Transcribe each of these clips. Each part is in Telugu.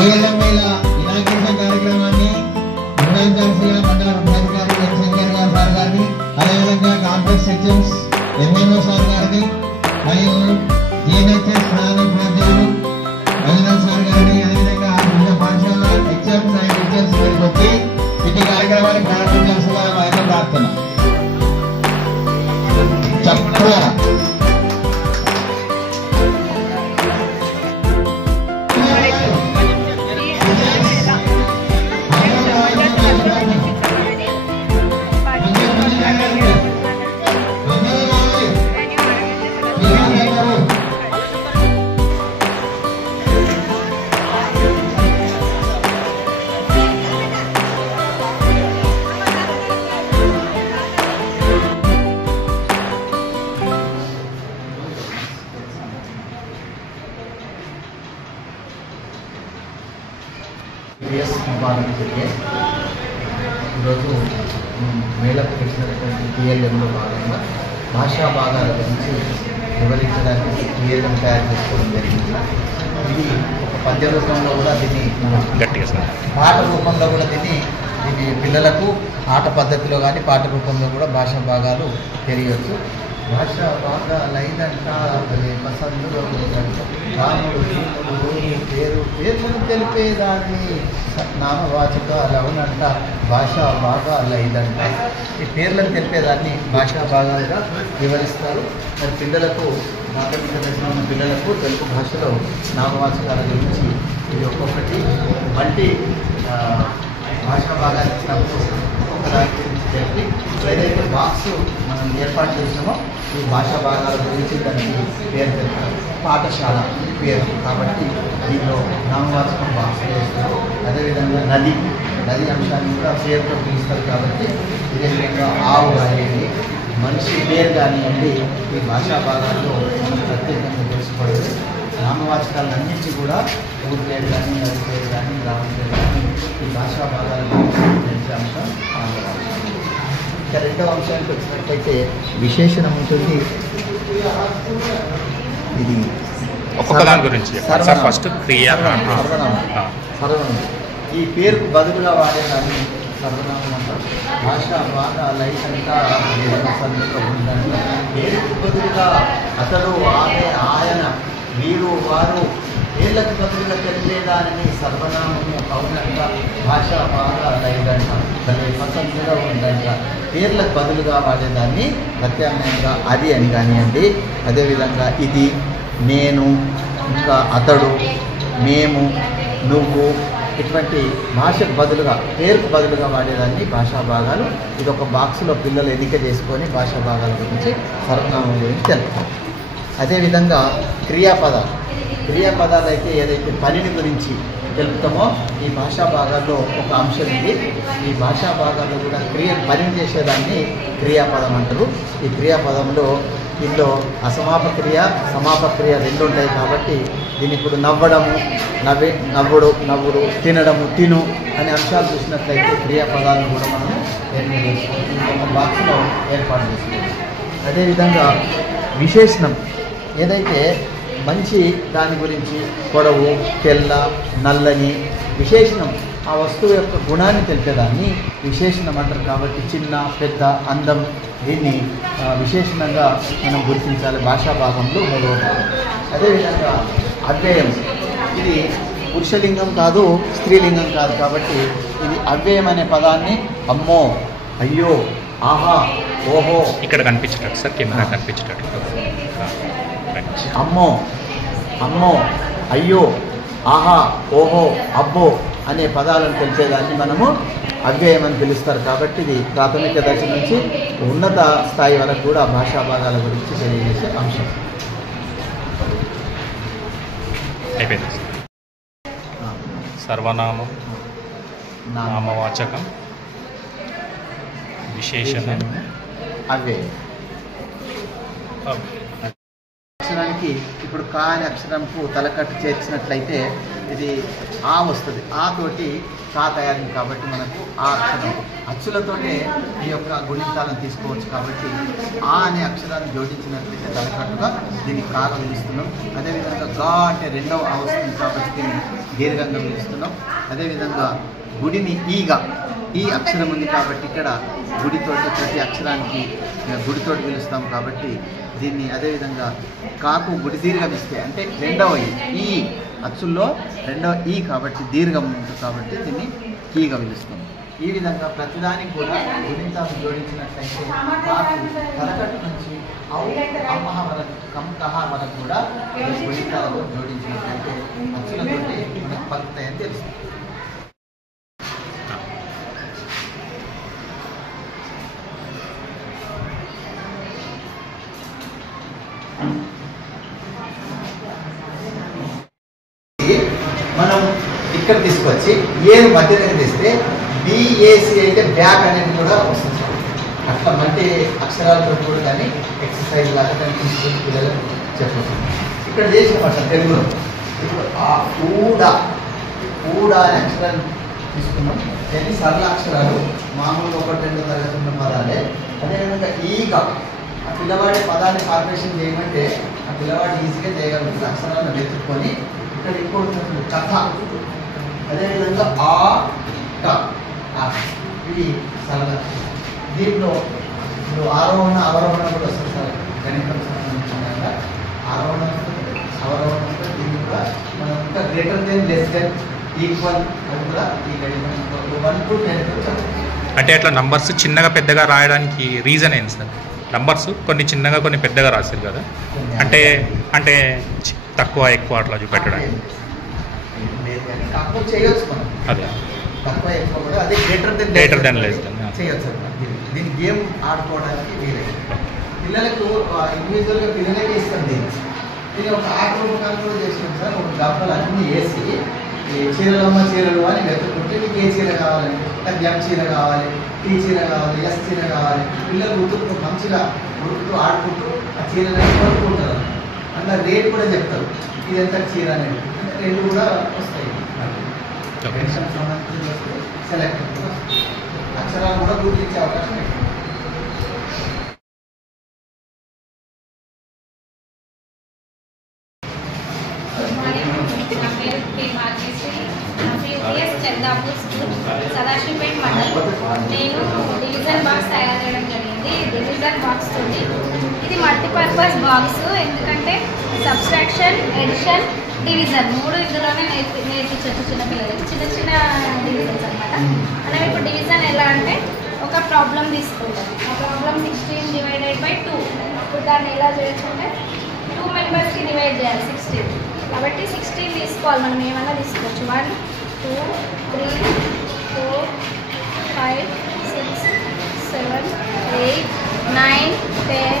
వేల ఇనాగ్రేషన్ కార్యక్రమాన్ని నిర్వహించాల్సిన మండల ముఖ్యాధికారి శంకర్ గారు సార్ గారిని, అదేవిధంగా కాంప్లెక్స్ హెచ్ఎంస్ ఎంఎన్ఓ సార్ గారిని మరియు జిఎన్హెచ్ఎస్ ఉపాధ్యాయులు రవీంద్రన్ సార్ గారిని, అదేవిధంగా వివిధ పాఠశాల హెచ్ఎంస్ అండ్ టీచర్స్ ఇక్కడికి వచ్చి ఇటు కార్యక్రమాన్ని ప్రారంభించాల్సిందిగా ఆయన ప్రార్థన. చక్కగా ఈరోజు మేళకు వచ్చినటువంటి టీఎల్ఎంలో భాగంగా భాషా భాగాల గురించి వివరించడానికి టీఎల్ఎం తయారు చేసుకోవడం జరిగింది. ఇది ఒక పద్య రూపంలో కూడా దీన్ని పాట రూపంలో కూడా దీన్ని పిల్లలకు ఆట పద్ధతిలో కానీ పాట రూపంలో కూడా భాషా భాగాలు తెలియవచ్చు. భాషా భాగాలైనంట పసందులో రాముడు పేర్లను తెలిపేదాన్ని నామవాచకాలవునంట భాషా భాగాలైదంట. ఈ పేర్లను తెలిపేదాన్ని భాషా భాగాలుగా వివరిస్తారు. మరి పిల్లలకు ప్రాథమిక దశలో ఉన్న పిల్లలకు తెలుగు భాషలో నామవాచకాల గురించి ఇది ఒక్కొక్కటి మల్టీ భాషా భాగాలు ఇచ్చినప్పుడు ఒక్కొక్క దాని గురించి తెలిపి ఏదైతే బాక్స్ మనం ఏర్పాటు చేసినామో ఈ భాషా భాగాల గురించి దానికి పేరు తెలుపుతారు. పాఠశాల పేరు కాబట్టి దీనిలో నామవాచకం బాక్స్ వేస్తారు. అదేవిధంగా నది అంశాన్ని కూడా పేరుతో పిలుస్తారు కాబట్టి ఇదే విధంగా ఆవు కానివ్వండి, మనిషి పేరు కానివ్వండి, ఈ భాషా భాగాల్లో మనం ప్రత్యేకంగా తెలుసుకోలేదు. నామవాచకాలన్నింటినీ కూడా ఊరి పేరు కానీ, నది పేరు కానీ, గ్రామం పేరు కానీ ఈ భాషా భాగాల గురించి తెలిసే అంశం నామవాచకం. ఇక రెండవ అంశానికి వచ్చినట్లయితే విశేషణం ఉంటుంది. ఇది ఒక్కొక్క దాని గురించి ఫస్ట్ సర్వనామం. ఈ పేరుకు బదులుగా వాడేదాన్ని సర్వనామం అంటారు. భాషా భాగాలైనంతా ఉందంట. పేరుకు బదులుగా అతడు, ఆమె, ఆయన, వీరు, వారు పేర్లకు బదులుగా తెలిపేదానిని సర్వనామము అవునంట. భాషా భాగాలైదంట. పసందుగా ఉందంట. పేర్లకు బదులుగా వాడేదాన్ని ప్రత్యామ్నాయంగా అది అని కానివ్వండి. అదేవిధంగా ఇది, నేను, ఇంకా అతడు, మేము, నువ్వు ఇటువంటి భాషకు బదులుగా పేరుకు బదులుగా వాడేదాన్ని భాషా భాగాలు. ఇది ఒక బాక్స్లో పిల్లలు ఎన్నిక చేసుకొని భాషా భాగాల గురించి సర్వనామం గురించి తెలుపుతారు. అదేవిధంగా క్రియాపదాలు అయితే ఏదైతే పనిని గురించి తెలుపుతామో ఈ భాషా భాగాల్లో ఒక అంశం ఇది. ఈ భాషా భాగాల్లో కూడా పనిని చేసేదాన్ని క్రియాపదం అంటారు. ఈ క్రియాపదంలో దీనిలో అసమాపక క్రియ, సమాపక క్రియ రెండు ఉంటాయి కాబట్టి దీన్ని ఇప్పుడు నవ్వడము, నవ్వుడు, తినడము, తిను అనే అంశాలు చూసినట్లయితే క్రియాపదాలను కూడా మనం ఒక బాక్స్లో ఏర్పాటు చేసుకోవాలి. అదేవిధంగా విశేషణం ఏదైతే మంచి దాని గురించి పొడవు, తెల్ల, నల్లని విశేషణం ఆ వస్తువు యొక్క గుణాన్ని తెలిపేదాన్ని విశేషణం అంటారు. కాబట్టి చిన్న, పెద్ద, అందం దీన్ని విశేషణంగా మనం గుర్తించాలి భాషా భాగంలో మూడవ భాగం. అదేవిధంగా అవ్యయం, ఇది పురుషలింగం కాదు, స్త్రీలింగం కాదు కాబట్టి ఇది అవ్యయం అనే పదాన్ని అమ్మో, అయ్యో, ఆహా, ఓహో ఇక్కడ కనిపించేటట్టు సార్, కింద కనిపించేటట్టు అమ్మో, అయ్యో, ఆహా, ఓహో, అబ్బో అనే పదాలను తెలిసేదాన్ని మనము అవ్యయం అని పిలుస్తారు. కాబట్టి ఇది ప్రాథమిక దశ నుంచి ఉన్నత స్థాయి వరకు కూడా భాషా భాగాల గురించి తెలియజేసే అంశం. సర్వనామం, నామవాచకం, విశేషణం, అవ్యయం. అక్షరానికి ఇప్పుడు కా అనే అక్షరంకు తలకట్టు చేర్చినట్లయితే ఇది ఆ వస్తుంది. ఆ తోటి కా తయారైంది కాబట్టి మనకు ఆ అక్షరం అచ్చులతోనే ఈ యొక్క గుణితాలను తీసుకోవచ్చు. కాబట్టి ఆ అనే అక్షరాన్ని జోడించినట్లయితే తలకట్టుగా దీన్ని కాగా పిలుస్తున్నాం. అదేవిధంగా గా అంటే రెండవ ఆ వస్తుంది కాబట్టి దీన్ని దీర్ఘంగా పిలుస్తున్నాం. అదేవిధంగా గుడిని ఈగా, ఈ అక్షరం ఉంది కాబట్టి ఇక్కడ గుడితోటి ప్రతి అక్షరానికి గుడితోటి పిలుస్తాం కాబట్టి దీన్ని. అదేవిధంగా కాకు గుడి దీర్ఘం ఇస్తే అంటే రెండవ ఈ అచ్చుల్లో రెండవ ఈ కాబట్టి దీర్ఘం ఉంటుంది కాబట్టి దీన్ని కీగా పిలుస్తాం. ఈ విధంగా ప్రతిదానికి కూడా గుణింతాలు జోడించినట్లయితే కాకు కరకట్టు నుంచి అమ్మహ వరకు కంకహ వరకు కూడా గుణింతాలతో జోడించినట్లయితే అచ్చులతోటి మనకు పలుకుతాయని తెలుస్తుంది. మనం ఇక్కడ తీసుకొచ్చి ఏది మధ్య దగ్గర తీస్తే బిఏసి అయితే బ్యాక్ అనేది కూడా వస్తుంది. అట్లా మధ్య అక్షరాలతో కూడా కానీ ఎక్సర్సైజ్ లాగా దాన్ని తీసుకుని పిల్లలకు చెప్పవచ్చు. ఇక్కడ చేసినమాట తెలుగులో ఇప్పుడు ఆ ఊడా అనే అక్షరాలు తీసుకున్నాం. ఎన్ని సరళ అక్షరాలు మామూలుగా 1-2 తరగతి ఉన్న పదాలే. అదేవిధంగా ఈగా ఆ పిల్లవాడి పదాన్ని ఫార్మేషన్ చేయమంటే ఆ పిల్లవాడు ఈజీగా చేయగలుగుతుంది అక్షరాలను వెతుక్కొని. ఇక్కడ ఇంకోటి కథ, అదేవిధంగా ఇది సరళ. దీంట్లో ఇప్పుడు ఆరోహణ అవరోహణ కూడా వస్తుంది సార్, గణితం సంబంధించిన ఆరోహణ అవరోహణ దీన్ని కూడా మనం ఇంకా greater than less than equal అని కూడా ఈ గణితం 1 to 10 చెప్పాలి. అంటే అట్లా నంబర్స్ చిన్నగా పెద్దగా రాయడానికి రీజన్ ఏంటి సార్? నంబర్స్ కొన్ని చిన్నగా కొన్ని పెద్దగా రాశారు కదా, అంటే అంటే తక్కువ ఎక్కువ అట్లా చూపెట్టడానికి తక్కువ చేయొచ్చు మనం. అదే తక్కువ ఎక్కువ కూడా అదే గ్రేటర్ దెన్ లెస్ దెన్ చేయొచ్చు. దీన్ని గేమ్ ఆడుకోవడానికి వీలైతే పిల్లలకు ఇండివిజువల్గా పిల్లలకే ఇస్తాం. దీన్ని ఒక ఆట రూపకాలు కూడా చేసినాం సార్. ఒక డబ్బాలు అన్నీ వేసి చీరలమ్మ చీరలు అని వెతుక్కుంటే మీకు ఏ చీర కావాలని, నాకు ఎం చీర కావాలి, టీ చీర కావాలి, ఎస్ చీర కావాలి. పిల్లలు గుర్తుకు మంచిగా గుర్తుకు ఆడుకుంటూ ఆ చీరలని కొనుక్కుంటారు. అందులో రేట్ కూడా చెప్తారు, ఇదంతా చీర అనేది. అంటే 2 కూడా వస్తాయి. సంబంధించి వస్తే సెలెక్ట్ అక్షరాలు కూడా గుర్తించే అవకాశం ఎక్కువ. సదాశివపేట మండలం. నేను డివిజన్ బాక్స్ తయారు చేయడం జరిగింది. డివిజన్ బాక్స్ తోటి ఇది మల్టీపర్పస్ బాక్స్. ఎందుకంటే సబ్స్ట్రాక్షన్, ఎడిషన్, డివిజన్ 3 ఇందులోనే నేర్పించవచ్చు చిన్నపిల్లలకి. చిన్న చిన్న డివిజన్స్ అనమాట. మనం ఇప్పుడు డివిజన్ ఎలా అంటే ఒక ప్రాబ్లం తీసుకుంటాం. ఆ ప్రాబ్లం 16 డివైడెడ్ బై 2. ఇప్పుడు దాన్ని ఎలా చేయొచ్చు అంటే 2 మెంబర్స్కి డివైడ్ చేయాలి 16. కాబట్టి 16 తీసుకోవాలి. మనం ఏమన్నా తీసుకోవచ్చు. 1 2 3 4 5 6 7 8 9 10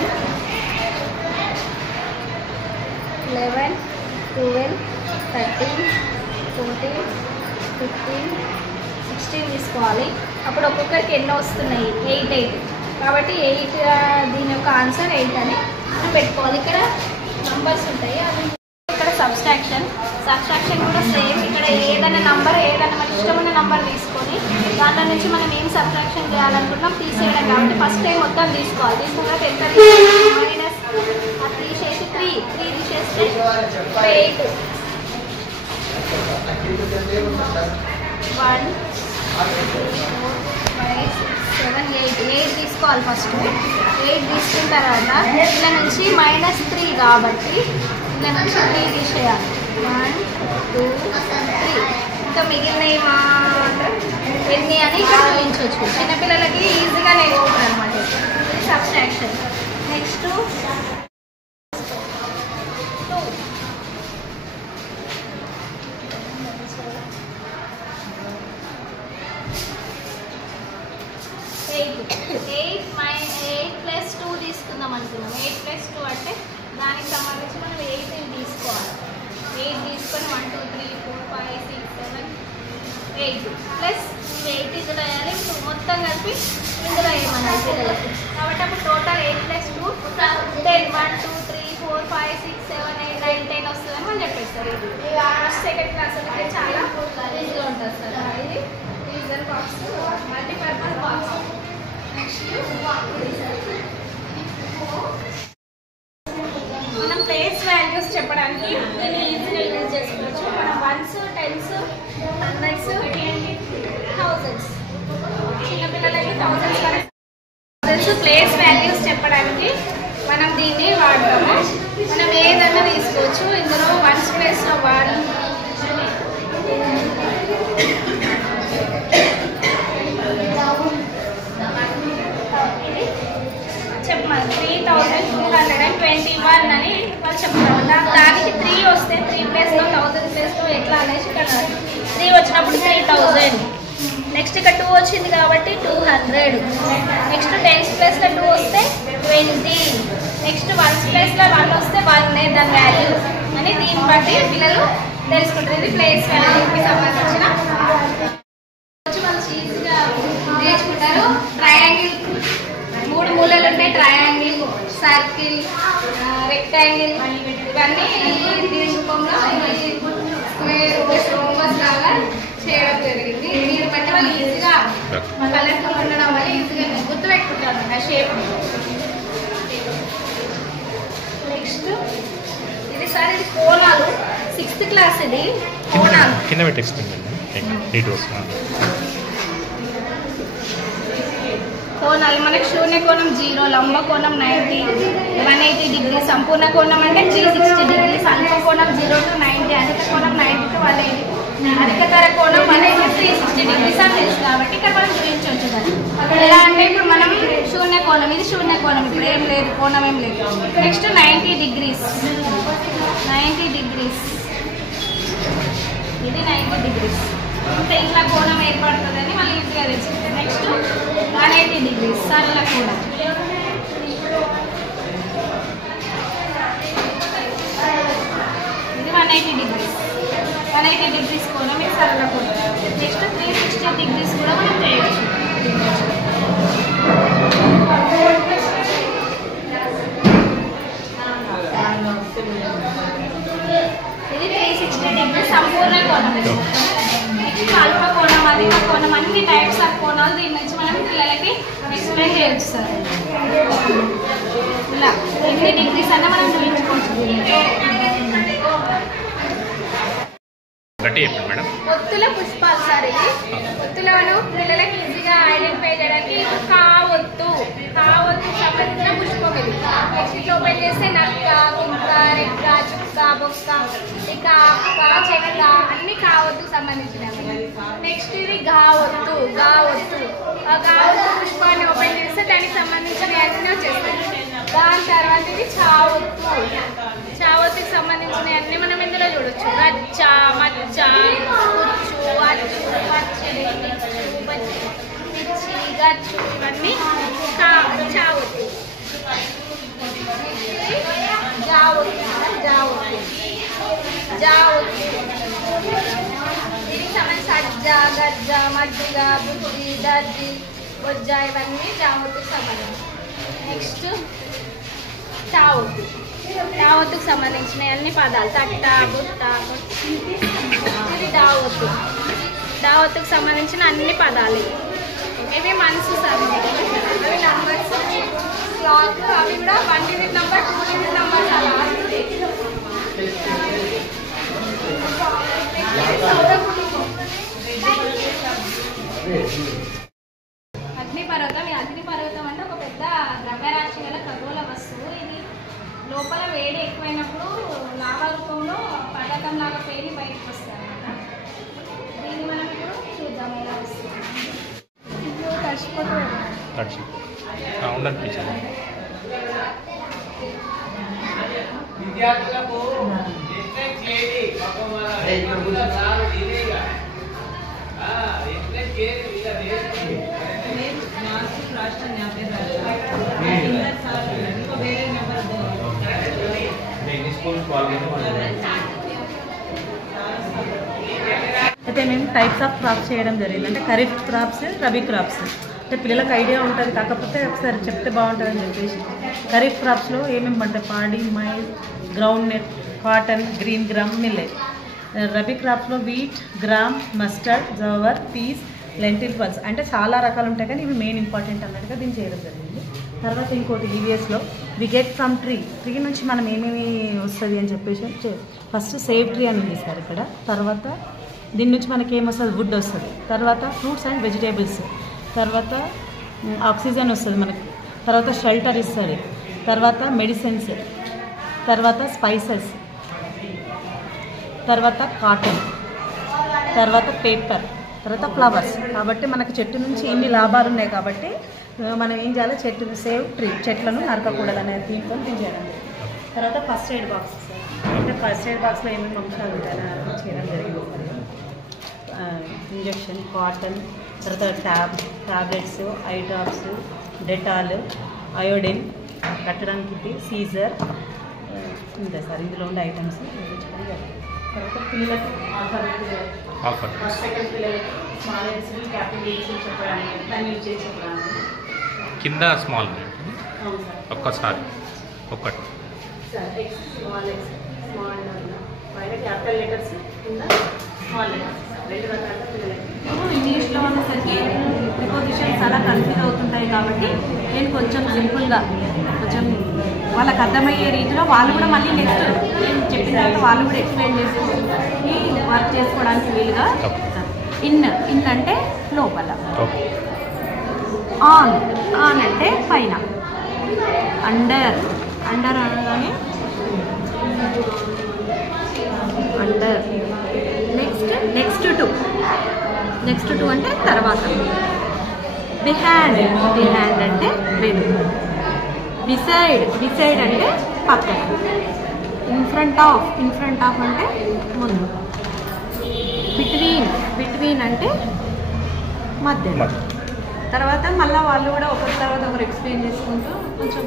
11 12 13 14 15 16 తీసుకోవాలి. అప్పుడు ఒక్కొక్కరికి ఎన్నో వస్తున్నాయి? 8 కాబట్టి 8 దీని యొక్క ఆన్సర్ 8 అని మనం పెట్టుకోవాలి. ఇక్కడ నంబర్స్ ఉంటాయి. అది ఇక్కడ సబ్స్ట్రాక్షన్ కూడా సేమ్. ఇక్కడ ఏదైనా నంబర్ మనకి ఇష్టమైన నంబర్ తీసుకొని దాంట్లో నుంచి మనం ఏం సబ్ట్రాక్షన్ చేయాలనుకుంటున్నాం తీసేయడం. కాబట్టి ఫస్ట్ టైం మొత్తం తీసుకోవాలి. తీసుకున్న ఎంత మైనస్ 3 చేసి 3 తీసేస్తే 8. 1 2 3 4 5 6 7 8 తీసుకోవాలి. ఫస్ట్ 8 తీసుకున్న తర్వాత ఇలా నుంచి -3 కాబట్టి ఇలా నుంచి 3 తీసేయాలి. 1 2 3 ఇంకా మిగిలినవి మాత్రం ఎన్ని అని ఇక్కడ చూపించవచ్చు. చిన్నపిల్లలకి ఈజీగా నేర్చుకుంటారు అనమాట. ఇది సబ్స్ట్రాక్షన్. నెక్స్ట్ 2 8 ప్లస్ 2 తీసుకుందాం అనుకున్నాం. 8 ప్లస్ 2 అంటే దానికి సంబంధించి మనం 8 తీసుకోవాలి. 8 తీసుకొని 1 2 3 4 5 6 7 8 ప్లస్ 8 ఇందులో వేయాలి. మొత్తం కలిపి ఇందులో వేయమన్నారు పిల్లలకి. కాబట్టి అప్పుడు టోటల్ 8 ప్లస్ 2 10 1 2 3 4 5 6 7 8 9 10 వస్తుందని మనం చెప్పేస్తారు. ఇది ఫస్ట్ సెకండ్ క్లాస్ అయితే చాలా ఈజీగా ఉంటుంది సార్. ఇది డివిజన్ బాక్స్, మల్టీపర్పస్ బాక్స్. మనం ప్లేస్ వాల్యూస్ చెప్పడానికి దీన్ని ఈజీగా యూజ్ చేసుకోవచ్చు. మనం 1s 10s 3 వచ్చినప్పుడు 3000. నెక్స్ట్ ఇక 2 వచ్చింది కాబట్టి 200. నెక్స్ట్ 10th ప్లేస్లో 2 వస్తే 20. నెక్స్ట్ 1th ప్లేస్లో 1 వస్తే 1 దాని వాల్యూ అని దీన్ని బట్టి పిల్లలు తెలుసుకుంటారు. ఇది ప్లేస్ వాల్యూకి సంబంధించిన వాళ్ళు ఈజీగా నేర్చుకుంటారు. ట్రయాంగిల్ 3 మూలలు ఉంటాయి. ట్రయాంగిల్, సర్కిల్, రెక్టాంగిల్ ఇవన్నీ దీని రూపంలో స్క్వేర్, రోమస్ లాగా చేయడం జరిగింది. దీన్ని బట్టి వాళ్ళు ఈజీగా కలర్ఫుల్ ఉండడం వల్ల ఈజీగా గుర్తు పెట్టుకుంటారు ఆ షేప్. నెక్స్ట్ ఇది సార్ ఇది కోణాలు 6th క్లాస్. ఇది కోణాలు కింద పెట్టేస్తుంది. కోణాలు మనకి శూన్య కోణం 0, లంబ కోణం 90, 180 డిగ్రీ, సంపూర్ణ కోణం అంటే 360 డిగ్రీస్, అల్ప కోణం 0 to 90, అధిక కోణం 90 to 180, అధికతర కోణం 360 డిగ్రీస్ అని తెలుసు కాబట్టి ఇక్కడ మనం చూపించవచ్చు దాన్ని. ఎలా అంటే ఇప్పుడు మనం శూన్య కోణం, ఇది శూన్య కోణం, ఇప్పుడు ఏం లేదు, కోణం ఏం లేదు. నెక్స్ట్ 90 డిగ్రీస్, 90 డిగ్రీస్, ఇది 90 డిగ్రీస్. అంటే ఇట్లా కోణం ఏర్పడుతుందని మళ్ళీ ఈజీగా తెలుస్తుంది. నెక్స్ట్ 180 డిగ్రీస్, సరళ కోణం. ఇది 180 డిగ్రీస్, 180 డిగ్రీస్ కోణం, ఇది సరళ కోణం. నెక్స్ట్ 360 డిగ్రీస్ కూడా మనం చేయవచ్చు. ఇది 360 డిగ్రీస్ సంపూర్ణ కోణం. నెక్స్ట్ అల్ప కోణం, అధిక కోణం, అన్ని టైప్స్ ఆఫ్ కోణాలు దీని నుంచి మనం పిల్లలకి ఎక్స్ప్లెయిన్ చేయొచ్చు సార్. ఇలా ఎన్ని డిగ్రీస్ అన్నా మనం చూపించుకోవచ్చు. ఒత్తుల పుష్పాలు సార్. ఇది ఒత్తులను పిల్లలకి ఈజీగా ఐడెంటిఫై చేయడానికి కావొత్తు, కావొత్తు సంబంధించిన పుష్పం ఇది. నెక్స్ట్ ఇట్లా ఓపెన్ చేస్తే నక్క, కుక్క, రెక్క, చుక్క, బొక్క, ఇక అక్క, చెక్క అన్ని కావొత్తుకు సంబంధించినవి. నెక్స్ట్ ఇది గావొత్తు, గావొత్తు. ఆ గావొత్తు పుష్పాన్ని ఓపెన్ చేస్తే దానికి సంబంధించిన అన్నీ వచ్చేస్తాయి. దాని తర్వాత ఇది చావొత్తు, చావొత్తుకి సంబంధించిన అన్ని మనం ఇందులో చూడొచ్చు. గచ్చ, మచ్చ, కుచ్చు, అచ్చు, పచ్చడి, మిర్చి, గచ్చు ఇవన్నీ చావొత్తు. జావొత్తు, జావొత్తు, జావొత్తు. దీనికి సంబంధించి సజ్జ, గజ్జ, మజ్జిగ, బుజ్జి, దజ్జి, బొజ్జ ఇవన్నీ జావొత్తుకు సంబంధించి. నెక్స్ట్ తావొత్తు, తావొత్తుకు సంబంధించిన అన్ని పదాలు. తట్ట, బుట్ట, ఇది డావొత్తు, డావొత్తుకు సంబంధించిన అన్ని పదాలు. ఇవి మనసు సార్. అవి నంబర్స్, క్లాక్, అవి కూడా 1 డిజిట్ నెంబర్, 2 డిజిట్ నెంబర్స్ అలా. అగ్నిపర్వతం. ఈ అగ్నిపర్వతం అంటే ఒక పెద్ద ద్రవ్యరాశి గల ఖగోళ వస్తువు. ఇది లోపల వేడి ఎక్కువైనప్పుడు లావా రూపంలో పర్వతం లాగా పేలి బయటకు వస్తుంది అన్నమాట. దీన్ని మనం ఇప్పుడు చూద్దాం ఎలా వస్తుంది. ఇప్పుడు విద్యార్థులకు అయితే మేము టైప్స్ ఆఫ్ క్రాప్స్ చేయడం జరిగింది. అంటే ఖరీఫ్ క్రాప్స్, రబీ క్రాప్స్. అంటే పిల్లలకు ఐడియా ఉంటుంది, కాకపోతే ఒకసారి చెప్తే బాగుంటుందని చెప్పేసి. ఖరీఫ్ క్రాప్స్లో ఏమేమి పంటాయి? Paddy, maize, groundnut, cotton, green gram, millet. Rabi క్రాప్స్లో wheat, gram, mustard, jowar, peas, lentil pulse. అంటే చాలా రకాలు ఉంటాయి కానీ ఇవి మెయిన్ ఇంపార్టెంట్ అన్నట్టుగా దీన్ని చేయడం జరిగింది. తర్వాత ఇంకోటి ఈవీఎస్లో వి గెట్ ఫ్రమ్ ట్రీ నుంచి మనం ఏమేమి వస్తుంది అని చెప్పేసి ఫస్ట్ సేవ్ ట్రీ అని ఉంది సార్ ఇక్కడ. తర్వాత దీని నుంచి మనకి ఏమొస్తుంది? వుడ్ వస్తుంది. తర్వాత ఫ్రూట్స్ అండ్ వెజిటేబుల్స్. తర్వాత ఆక్సిజన్ వస్తుంది మనకి. తర్వాత షెల్టర్ ఇస్తుంది. తర్వాత మెడిసిన్స్. తర్వాత స్పైసెస్. తర్వాత కాటన్. తర్వాత పేపర్. తర్వాత ఫ్లవర్స్. కాబట్టి మనకు చెట్టు నుంచి ఎన్ని లాభాలు ఉన్నాయి కాబట్టి మనం ఏం చేయాలి? చెట్టును సేవ్ ట్రీ, చెట్లను నరకకూడదు అనే దీంతో చేయడం. తర్వాత ఫస్ట్ ఎయిడ్ బాక్స్. అంటే ఫస్ట్ ఎయిడ్ బాక్స్లో ఏమేమి అంశాలు ఉంటాయని చేయడం జరిగింది. ఇంజెక్షన్, కాటన్, తర్వాత tablets, eye drops, Dettol, iodine, కట్టడానికి ఇది సీజర్ ఉంటాయి సార్. ఇందులో ఉండే ఐటమ్స్ తర్వాత పిల్లలకి ఆఫర్ హాస్పిటల్ పిల్లలకి స్మాల్ హెడ్స్, క్యాపిటల్ హెడ్స్ చెప్పడానికి దాన్ని యూజ్ చేసి చెప్పడానికి. కింద స్మాల్ అవును సార్. ఒక్కసారి ఒక్కటి సార్ ఎక్స్, స్మాల్ పైన క్యాపిటల్ లెటర్స్ కింద స్మాల్ లెటర్స్ 2 రకాల పిల్లలకి. ఇంగ్లీష్లో ఉన్నసరికి ప్రిపోజిషన్స్ అలా కన్ఫ్యూజ్ అవుతుంటాయి కాబట్టి నేను కొంచెం సింపుల్గా కొంచెం వాళ్ళకి అర్థమయ్యే రీతిలో వాళ్ళు కూడా మళ్ళీ నెక్స్ట్ నేను చెప్పిన తర్వాత వాళ్ళు కూడా ఎక్స్ప్లెయిన్ చేసుకుని వర్క్ చేసుకోవడానికి వీలుగా. ఇన్ అంటే లోపల, ఆన్ అంటే పైన, అండర్ అనగానే అండర్. నెక్స్ట్ టు అంటే తర్వాత. బిహైండ్ అంటే వెనుక. బిసైడ్ అంటే పక్కన. ఇన్ ఫ్రంట్ ఆఫ్ అంటే ముందు. బిట్వీన్ అంటే మధ్యలో. తర్వాత మళ్ళీ వాళ్ళు కూడా ఒకరి తర్వాత ఒకరు ఎక్స్ప్లెయిన్ చేసుకుంటూ కొంచెం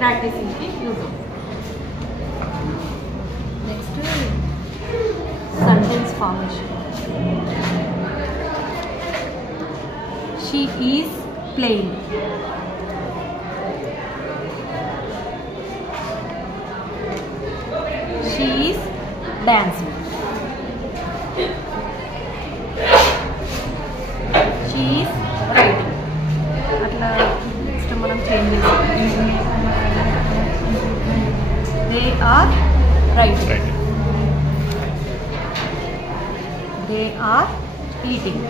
ప్రాక్టీసింగ్కి యూజ్ అవుతుంది. Next sentence formation. She is playing. She is dancing. She is writing. అట్లా నెక్స్ట్ మనం చేంజ్ చేస్తాం. They are writing. They are eating.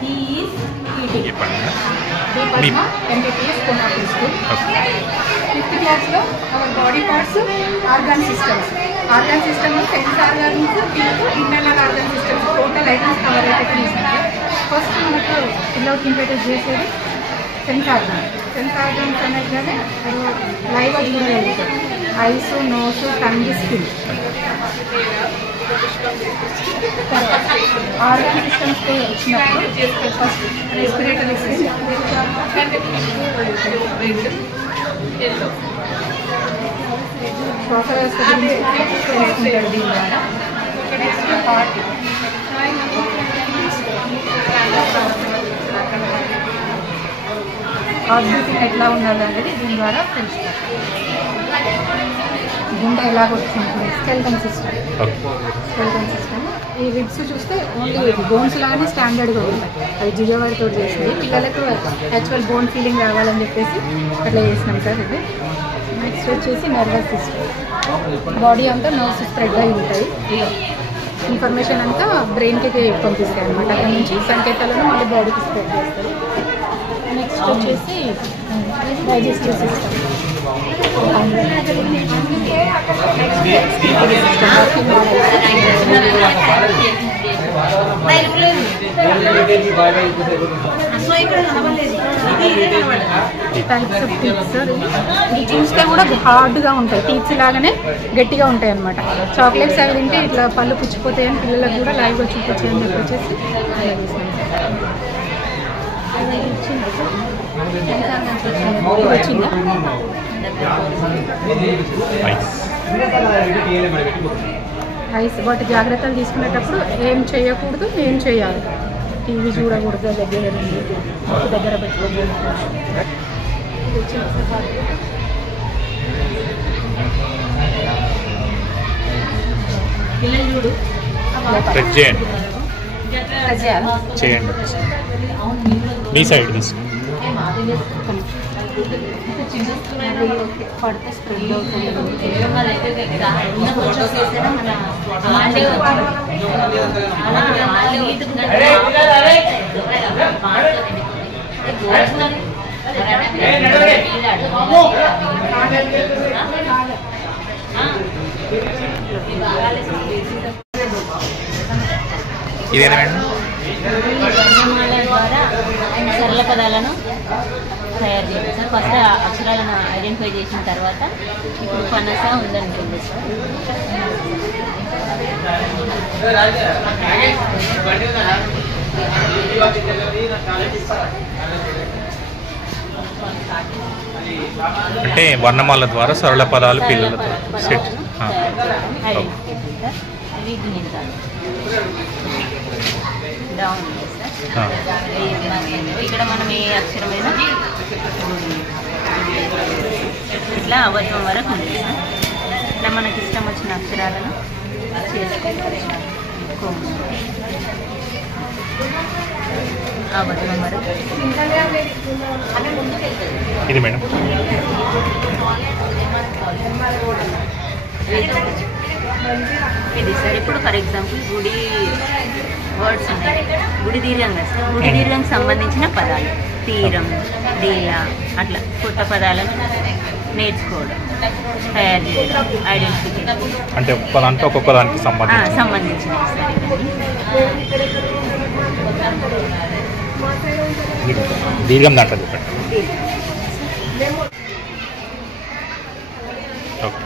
He is eating. MBBS Konapur School. 5th class లో our body parts organ systems. Organ system sense organs, internal organ systems total items cover అయితే తీసుకుంటే ఫస్ట్ మనకు పిల్లలకి ఇంట్రడ్యూస్ చేసేది సెన్స్ ఆర్గాన్స్ అనగానే లైవ్గా చూడగలుగుతారు. Eyes, nose, tongue, skin. Organ systems వచ్చినప్పుడు ఫస్ట్ రెస్పిరేటరీ సిస్టమ్, శ్వాస వ్యవస్థ గురించి తెలుసుకుంటారు దీని ద్వారా. నెక్స్ట్ హార్ట్, హార్ట్ బీటింగ్ ఎట్లా ఉండాలి అనేది దీని ద్వారా తెలుసుకుంటారు. గుండె ఎలా కొట్టుకుంటుంది. Skeleton system. ఈ రిబ్స్ చూస్తే ఓన్లీ బోన్స్ లాగానే స్టాండర్డ్గా ఉంటాయి. అది జిజోవారితో చేసింది. పిల్లలకు యాక్చువల్ బోన్ ఫీలింగ్ రావాలని చెప్పేసి అట్లా చేసినాం సార్. ఇది నెక్స్ట్ వచ్చేసి నర్వస్ సిస్టమ్. బాడీ అంతా నర్వ్స్ స్ప్రెడ్ అయి ఉంటాయి. ఇన్ఫర్మేషన్ అంతా బ్రెయిన్కి పంపిస్తాయి అన్నమాట. అక్కడ నుంచి సంకేతాలను మళ్ళీ బాడీకి స్ప్రెడ్ చేస్తారు. నెక్స్ట్ వచ్చేసి digestive system. Types of teeths. ఇది చూస్తే కూడా హార్డ్గా ఉంటాయి. టీత్స్ లాగానే గట్టిగా ఉంటాయి అన్నమాట. చాక్లెట్స్ అవి తింటే ఇట్లా పళ్ళు పుచ్చిపోతాయని పిల్లలకు కూడా లైవ్గా చూపించాయని చెప్పి వచ్చేసి వచ్చిందా. ఐస్ వాటి జాగ్రత్తలు తీసుకునేటప్పుడు ఏం చేయకూడదు, ఏం చేయాలి. టీవీ చూడకూడదు, దగ్గర దగ్గర పెట్టుకోకూడదు. పిల్లలు చూడు చేయండి. మీ సైడ్ తీసు. పడితే స్ప్రెడ్ అవుతుంది. ఇదేనా మేడం? వర్ణమాల ద్వారా సరళ పదాలను తయారు చేయాలి సార్. ఫస్ట్ అక్షరాలను ఐడెంటిఫై చేసిన తర్వాత ఇప్పుడు పనస ఉందనుకోండి సార్. అంటే వర్ణమాల ద్వారా సరళ పదాలు పిల్లలతో సెట్. ఇవి గుణింతాలు డౌన్ సార్. ఇక్కడ మనం ఏ అక్షరమైనా ఇట్లా అవధం వరకు ఉంది సార్. ఇట్లా మనకి ఇష్టం వచ్చిన అక్షరాలను చేసుకోవచ్చు. అవధం వరకు ఇది మేడం. ఇది సార్ ఇప్పుడు ఫర్ ఎగ్జాంపుల్ గుడి వర్డ్స్ ఉన్నాయి. గుడి దీర్ఘంగా సార్. గుడి దీర్ఘంకి సంబంధించిన పదాలు తీరం, డీల అట్లా కొత్త పదాలను నేర్చుకోవడం, తయారు చేయడం, ఐడెంటిఫికేషన్ అంటే ఒక్కదాంట్లో ఒక్కొక్క దానికి సంబంధించినవి సార్. దీర్ఘం దాంట్లో చెప్పండి. ఓకే.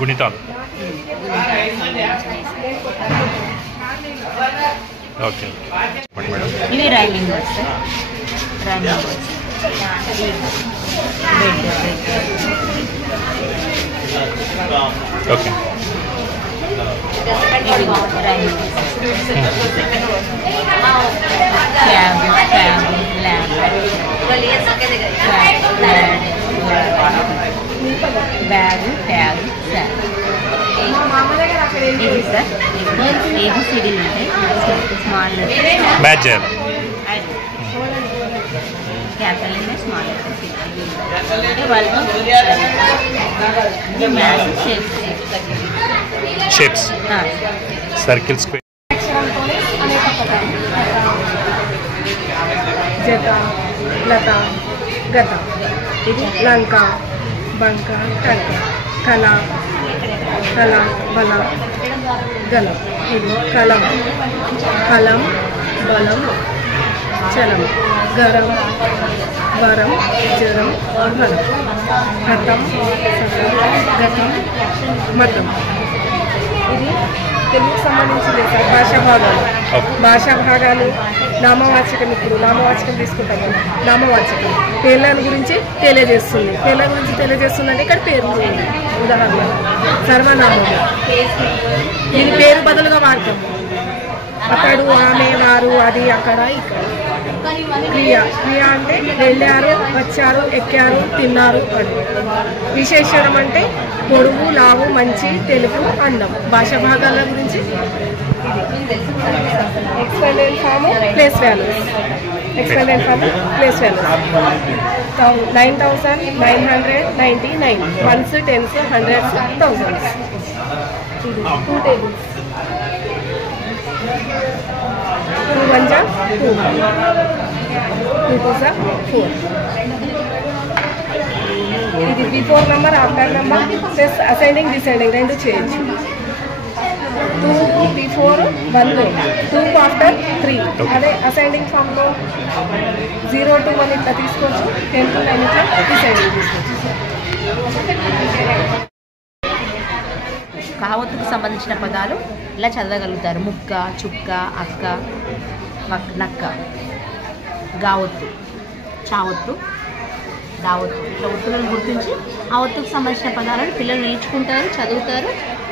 గుణితాలు. ఓకే. ఇవి rhyming words. Rhyming words okay. Cab, cab, lab, bag, tag, sir. ఇది సార్ ఏబిసిడీలు ఉంటాయి. స్మాల్ మ్యాచ్ చేయాలి. క్యాపిటల్ అంటే స్మాల్ వాళ్ళతో మ్యాథ్స్ షేప్స్, సర్కిల్, స్క్వేర్. జత, లత, గత, లంక, బంక, టంక, కళ, కళ, బల, గలం. ఇది కలం, కలం, బలం, చలం, గరం, వరం, జరం, బలం, హతం, సతం, గతం, మతం. ఇది తెలుగుకు సంబంధించింది సార్. భాషా భాగాలు. భాషా భాగాలు నామవాచకం. ఇప్పుడు నామవాచకం తీసుకుంటాం కదా. నామవాచకం పేర్ల గురించి తెలియజేస్తుంది. పేర్ల గురించి తెలియజేస్తుంది అంటే ఇక్కడ పేర్లు ఉంది. ఉదాహరణ సర్వనామము. దీని పేరు బదులుగా వాడతాం. అతడు, ఆమె, వారు, అది, అక్కడ, ఇక్కడ. క్రియ. క్రియ అంటే వెళ్ళారు, వచ్చారు, ఎక్కారు, తిన్నారు అని. విశేషణం అంటే పొడుగు, లావు, మంచి, తెలుపు, అందం. భాషా భాగాల గురించి expanded form, place values. Expanded form, place values. 9,999 ones, tens, hundreds, thousands. ఇది 2 టేబుల్స్. 2 1 2, 2 2 4. ఇది before number, after number, plus ascending, descending రెండు చేయొచ్చు. 2 బిఫోర్ 1 లో, 2 ఆఫ్టర్ 3. అదే అసెండింగ్ ఫామ్లో 0 to 1 ఇట్లా తీసుకోవచ్చు. 10 to 9 ఇట్లా డిసెండింగ్ తీసుకోవచ్చు. కావత్తుకు సంబంధించిన పదాలు ఇలా చదవగలుగుతారు. ముక్క, చుక్క, అక్క, నక్క, గావత్తు, చావత్తు, దావత్తు. ఇట్లా ఒత్తులను గుర్తించి ఆ ఒత్తుకు సంబంధించిన పదాలను పిల్లలు నేర్చుకుంటారు, చదువుతారు,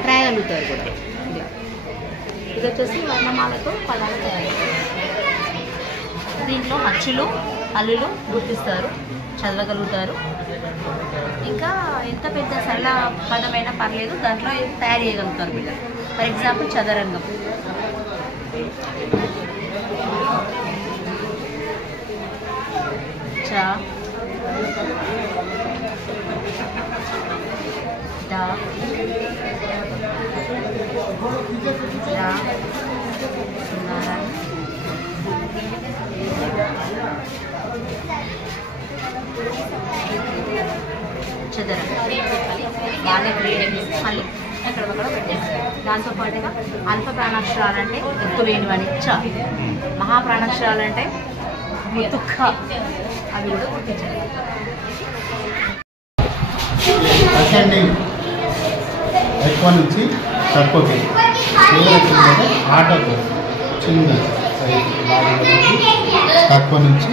రాయగలుగుతారు కూడా. ఇది వచ్చేసి వర్ణమాలతో పదాలు తయారు. దీంట్లో అచ్చులు, హల్లులు గుర్తిస్తారు, చదవగలుగుతారు. ఇంకా ఎంత పెద్ద సరళ పదమైనా పర్లేదు, దాంట్లో తయారు చేయగలుగుతారు పిల్లలు. ఫర్ ఎగ్జాంపుల్ చదరంగం. చ, ద, రా, చదరంగం. బాగా మళ్ళీ ఎక్కడొక్కడ పెట్టేస్తారు. దాంతోపాటుగా అల్ప ప్రాణాక్షరాలు అంటే ఎత్తులేనివని చ, మహాప్రాణాక్షరాలు అంటే ముతుక్క, అవి కూడా గుర్తించాలి. అసెండింగ్ ఎక్కువ నుంచి తక్కువకి ఆటోకి చిన్న తక్కువ నుంచి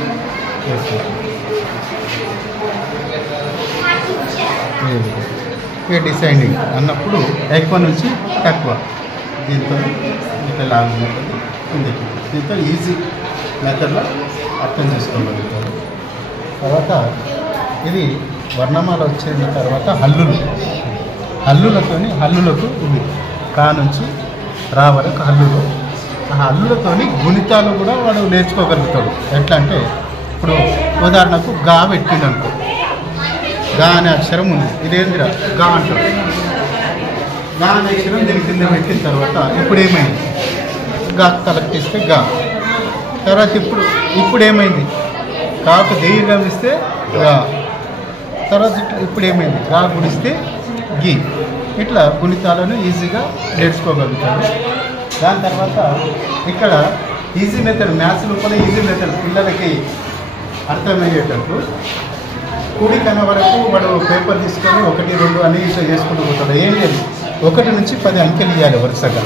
డిసైడింగ్ అన్నప్పుడు ఎక్కువ నుంచి తక్కువ, దీంతో ఇట్లా లాంగ్ మెథడ్ కిందకి, దీంతో ఈజీ మెథడ్లో అర్థం చేసుకోగలుగుతారు. తర్వాత ఇది వర్ణమాల వచ్చిన తర్వాత హల్లులకు ఇది కా నుంచి రా వరకు హల్లులు. ఆ హల్లులతోని గుణితాలు కూడా వాడు నేర్చుకోగలుగుతాడు. ఎట్లా అంటే ఇప్పుడు ఉదాహరణకు గా పెట్టిందనుకో, గా అనే అక్షరం ఉంది, ఇదేందిరా గా అంటాడు. గా అనే అక్షరం దీని కింద పెట్టిన తర్వాత ఇప్పుడు ఏమైంది, గా కలెక్ట్ ఇస్తే గా. తర్వాత ఇప్పుడు ఏమైంది, కాకు దీర్ఘం ఇస్తే గా. తర్వాత ఇప్పుడు ఏమైంది, గా గుణిస్తే గి. ఇట్లా గుణితాలను ఈజీగా నేర్చుకోగలుగుతారు. దాని తర్వాత ఇక్కడ ఈజీ మెథడ్, మ్యాథ్స్ లోపల ఈజీ మెథడ్ పిల్లలకి అర్థమయ్యేటట్టు కుడి కన వరకు వాడు పేపర్ తీసుకొని 1, 2 అని ఇట్లా చేసుకుంటూ పోతాడు. ఏం లేదు, 1 నుంచి 10 అంకెలు ఇవ్వాలి వరుసగా.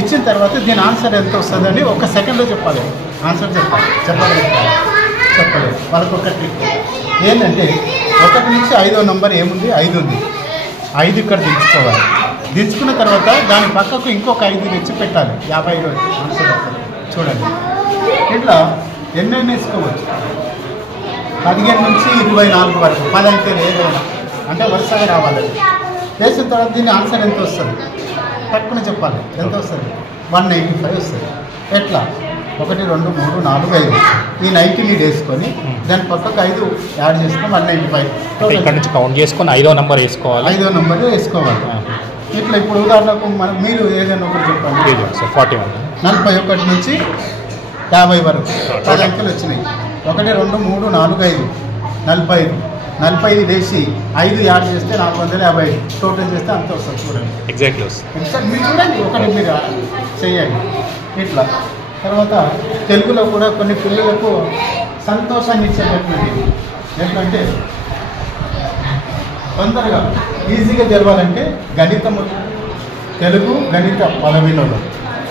ఇచ్చిన తర్వాత దీని ఆన్సర్ ఎంత వస్తుందని 1 సెకండ్లో చెప్పాలి. ఆన్సర్ చెప్పలేదు. వాళ్ళకు ఒక ట్రిక్ ఏంటంటే 1 నుంచి 5వ నెంబర్ ఏముంది, 5 ఉంది. 5 ఇక్కడ దించుకోవాలి. దించుకున్న తర్వాత దాని పక్కకు ఇంకొక 5 తెచ్చి పెట్టాలి. 50 ఆన్సర్ వస్తుంది. చూడండి, ఇట్లా ఎన్నైనా వేసుకోవచ్చు. 15 నుంచి 24 వరకు 10 అంకెలు ఏదైనా అంటే వరుసగా రావాలి. వేసిన తర్వాత దీని ఆన్సర్ ఎంత వస్తుంది పట్టుకుని చెప్పాలి. ఎంత వస్తుంది, 195 వస్తుంది. ఎట్లా 1, 2, 3, 4, 5 ఈ 90 వేసుకొని దాని పక్కకు 5 యాడ్ చేసుకొని 195. ఇక్కడ నుంచి కౌంట్ చేసుకొని 5వ నెంబర్ వేసుకోవాలి. 5వ నెంబర్ వేసుకోవాలి. ఇట్లా ఇప్పుడు ఉదాహరణకు మీరు ఏదైనా ఒకటి చెప్పండి. 41 నుంచి 50 వరకు 10 అంకెలు వచ్చినాయి. 1, 2, 3, 4, 5 45 వేసి 5 యాడ్ చేస్తే 450. టోటల్ చేస్తే అంత వస్తుంది. చూడండి, ఎగ్జాక్ట్లీ వస్తుంది. మీరు చూడండి, ఒకటి మీరు చేయండి ఇట్లా. తర్వాత తెలుగులో కూడా కొన్ని పిల్లలకు సంతోషాన్ని ఇచ్చేటటువంటి ఏంటంటే తొందరగా ఈజీగా తెలవాలంటే గణితము, తెలుగు గణిత పద వినోదం.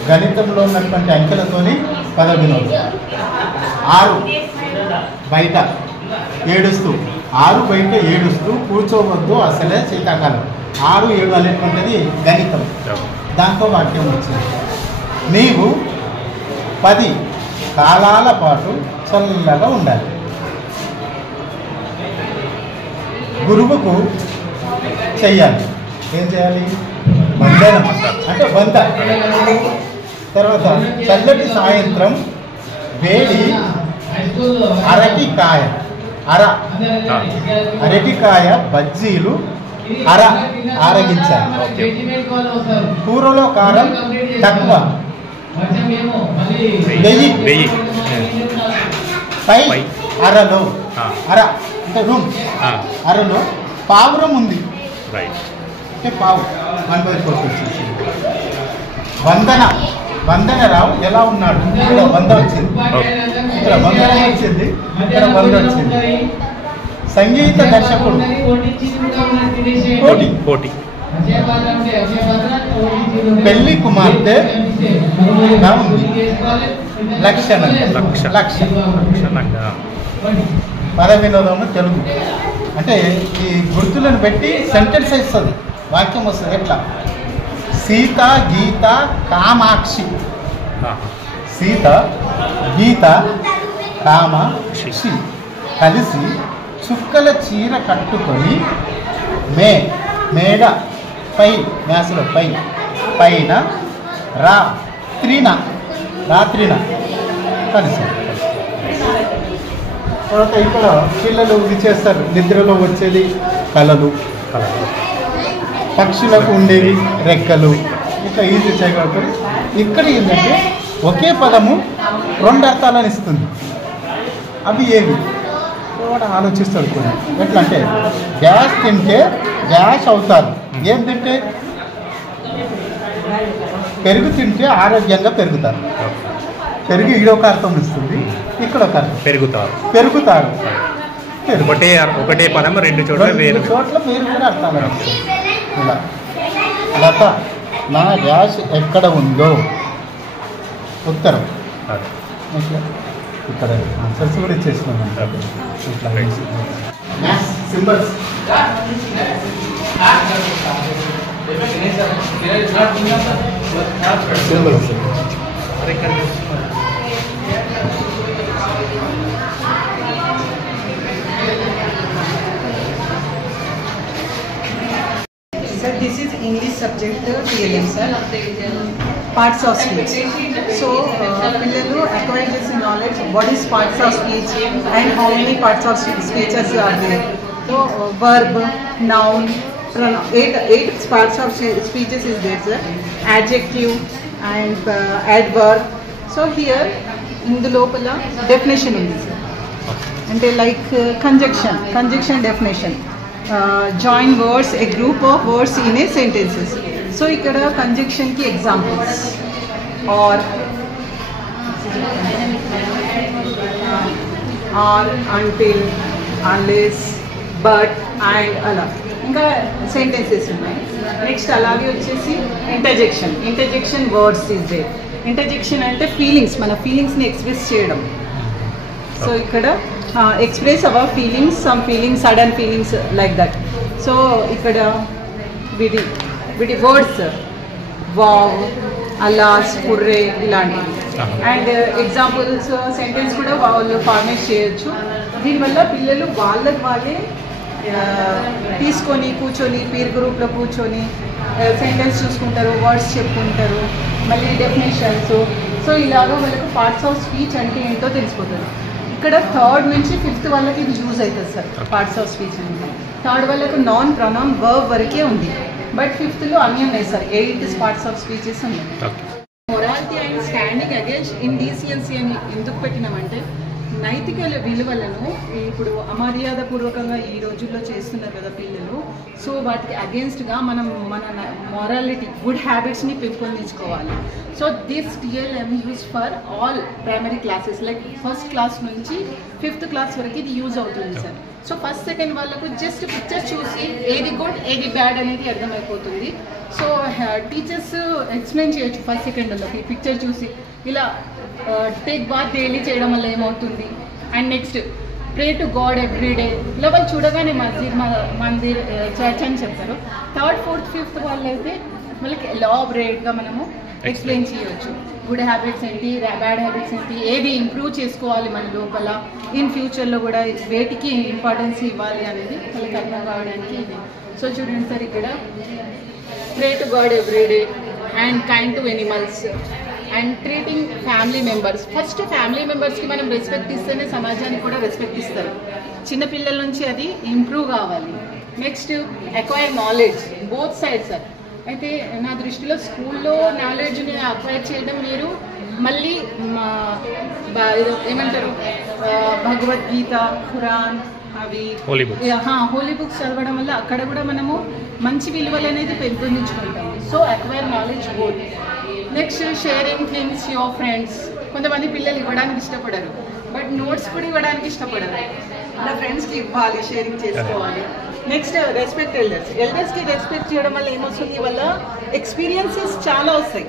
గణితంలో ఉన్నటువంటి అంకెలతోని పద వినోదం. 6 బయట ఏడుస్తూ, 6 బయట ఏడుస్తూ కూర్చోవద్దు అసలే శీతాకాలం. 6, 7 అనేటువంటిది గణితం. దాంతో వాక్యం వచ్చింది, నీవు 10 కాలాల పాటు చల్లగా ఉండాలి. గురువుకు చెయ్యాలి. ఏం చేయాలి, వందనం అంటే 100. తర్వాత చల్లటి సాయంత్రం వేడి అరటికాయ, అరటికాయ బజ్జీలు ఆరగించాలి. కూరలో కారం తక్కువ, 1000 పై అరలో, అర అంటే రూమ్, అరలో పావురం ఉంది అంటే పావు 1/4 వచ్చేసి. వందనరావు ఎలా ఉన్నాడు, ఇక్కడ 100 వచ్చింది, ఇక్కడ 100 వచ్చింది, ఇక్కడ 100 వచ్చింది. సంగీత దర్శకుడు కోటి, పెళ్లి కుమార్తె ఉంది, లక్షణంగా. పద వినోదము తెలుగు అంటే ఈ గుర్తులను పెట్టి సెంటెన్స్ ఇస్తుంది, వాక్యం వస్తుంది. ఎట్లా, సీత గీత కామాక్షి, సీత గీత కామాక్షి కలిసి చుక్కల చీర కట్టుకొని మేడ పై, మ్యాసులో పైన రాత్రిన కలిసి. తర్వాత ఇక్కడ పిల్లలు ఇది చేస్తారు, నిద్రలో వచ్చేది కళలు, పక్షులకు ఉండేవి రెక్కలు, ఇట్లా ఈజీ చేయగలుగుతారు. ఇక్కడ ఏంటంటే ఒకే పదము 2 అర్థాలను ఇస్తుంది. అవి ఏవి కూడా ఆలోచిస్తాడు కొన్ని. ఎట్లా అంటే గ్యాస్ తింటే గ్యాస్ అవుతారు, ఏం తింటే పెరుగు తింటే ఆరోగ్యంగా పెరుగుతారు. పెరుగు ఈడో అర్థం ఇస్తుంది, ఇక్కడ ఒక అర్థం పెరుగుతారు. ఒకటే పదం రెండు చోట్ల వేరు కూడా అర్థాలు వస్తాయి. ఇలా లత నా డాష్ ఎక్కడ ఉందో ఉత్తరం. ఇక్కడ ఆన్సర్స్ కూడా ఇచ్చేసినాం. ఇట్లా symbols Sir, this is English subject TLM, sir. Parts of speech. So, పిల్లలు acquire this knowledge. What is parts of speech and how many parts of speeches are there? So, verb, noun, pronoun. Eight parts of speeches is there, sir. Adjective and adverb. So here, ఇందు లోపల definition ఉంది, sir. అంటే like conjunction definition. Join words, a group of words in a sentences. So ikkada conjunction ki examples or until, unless, but, and ala ఇంకా sentences ఉన్నాయి. నెక్స్ట్ అలాగే వచ్చేసి interjection words is there. Interjection అంటే ఫీలింగ్స్, మన ఫీలింగ్స్ని ఎక్స్ప్రెస్ చేయడం. సో ఇక్కడ express our feelings, some feelings, sudden feelings like that. So ikkada vidi words, wow, alas, purre ilantivi. And examples sentence kuda vallu format cheyochu. Dini valla pillalu vallaki valle తీసుకొని కూర్చొని పీర్ గ్రూప్లో కూర్చొని సెంటెన్స్ చూసుకుంటారు, వర్డ్స్ చెప్పుకుంటారు, మళ్ళీ డెఫినేషన్స్. సో ఇలాగ వాళ్ళకు పార్ట్స్ ఆఫ్ స్పీచ్ అంటే ఏంటో తెలిసిపోతుంది. ఇక్కడ 3rd నుంచి 5th వాళ్ళకి ఇది యూజ్ అవుతుంది సార్. పార్ట్స్ ఆఫ్ స్పీచ్ అంటే 3rd వాళ్ళకు నాన్ ప్రొనౌన్ వర్బ్ వరకే ఉంది, బట్ 5thలో అన్నీ ఉన్నాయి సార్. 8 పార్ట్స్ ఆఫ్ స్పీచెస్ ఉన్నాయి. మొరాలిటీ అండ్ స్టాండింగ్ అగేన్స్ట్ ఇండీసియన్సీ అని ఎందుకు పెట్టినామంటే నైతిక విలువలను ఇప్పుడు అమర్యాద పూర్వకంగా ఈ రోజుల్లో చేస్తున్నారు కదా పిల్లలు. సో వాటికి అగేన్స్ట్గా మనం మన మొరాలిటీ, గుడ్ హ్యాబిట్స్ని పెంపొందించుకోవాలి. So this TLM use for all primary classes, like 1st class నుంచి 5th క్లాస్ వరకు ఇది యూజ్ అవుతుంది సార్. సో 1st, 2nd వాళ్ళకు జస్ట్ పిక్చర్స్ చూసి ఏది గుడ్ ఏది బ్యాడ్ అనేది అర్థమైపోతుంది. సో టీచర్స్ ఎక్స్ప్లెయిన్ చేయొచ్చు 1st, 2nd వాళ్ళకి పిక్చర్ చూసి ఇలా టేక్ బాత్ డైలీ చేయడం వల్ల ఏమవుతుంది, and next pray to god every day. ఇలా వాళ్ళు చూడగానే మందిర్ చర్చ్ అని చెప్తారు. 3rd, 4th, 5th వాళ్ళు అయితే వాళ్ళకి ఎలాబరేట్గా మనము ఎక్స్ప్లెయిన్ చేయవచ్చు. గుడ్ హ్యాబిట్స్ ఏంటి, బ్యాడ్ హ్యాబిట్స్ ఏంటి, ఏది ఇంప్రూవ్ చేసుకోవాలి మన లోపల, ఇన్ ఫ్యూచర్లో కూడా వేటికి ఇంపార్టెన్స్ ఇవ్వాలి అనేది వాళ్ళకి అర్థం కావడానికి ఇది. సో చూడండి సార్, ఇక్కడ pray to god every day and kind to animals and treating family members. First family మెంబర్స్కి మనం రెస్పెక్ట్ ఇస్తేనే సమాజానికి కూడా రెస్పెక్ట్ ఇస్తారు. చిన్నపిల్లల నుంచి అది ఇంప్రూవ్ కావాలి. Next acquire knowledge, both sides sir. అయితే నా దృష్టిలో స్కూల్లో నాలెడ్జ్ని అక్వైర్ చేయడం మీరు మళ్ళీ ఏమంటారు భగవద్గీత, ఖురాన్, అవి హోలీ బుక్స్ చదవడం వల్ల అక్కడ కూడా మనము మంచి విలువలు అనేది పెంపొందించుకుంటాము. So acquire knowledge both. Next sharing things your friends. కొంతమంది పిల్లలు ఇవ్వడానికి ఇష్టపడరు, బట్ నోట్స్ కూడా ఇవ్వడానికి ఇష్టపడరు. నా ఫ్రెండ్స్కి ఇవ్వాలి, షేరింగ్ చేసుకోవాలి. నెక్స్ట్ రెస్పెక్ట్ ఎల్డర్స్కి రెస్పెక్ట్ చేయడం వల్ల ఏమొస్తుంది, వల్ల ఎక్స్పీరియన్సెస్ చాలా వస్తాయి.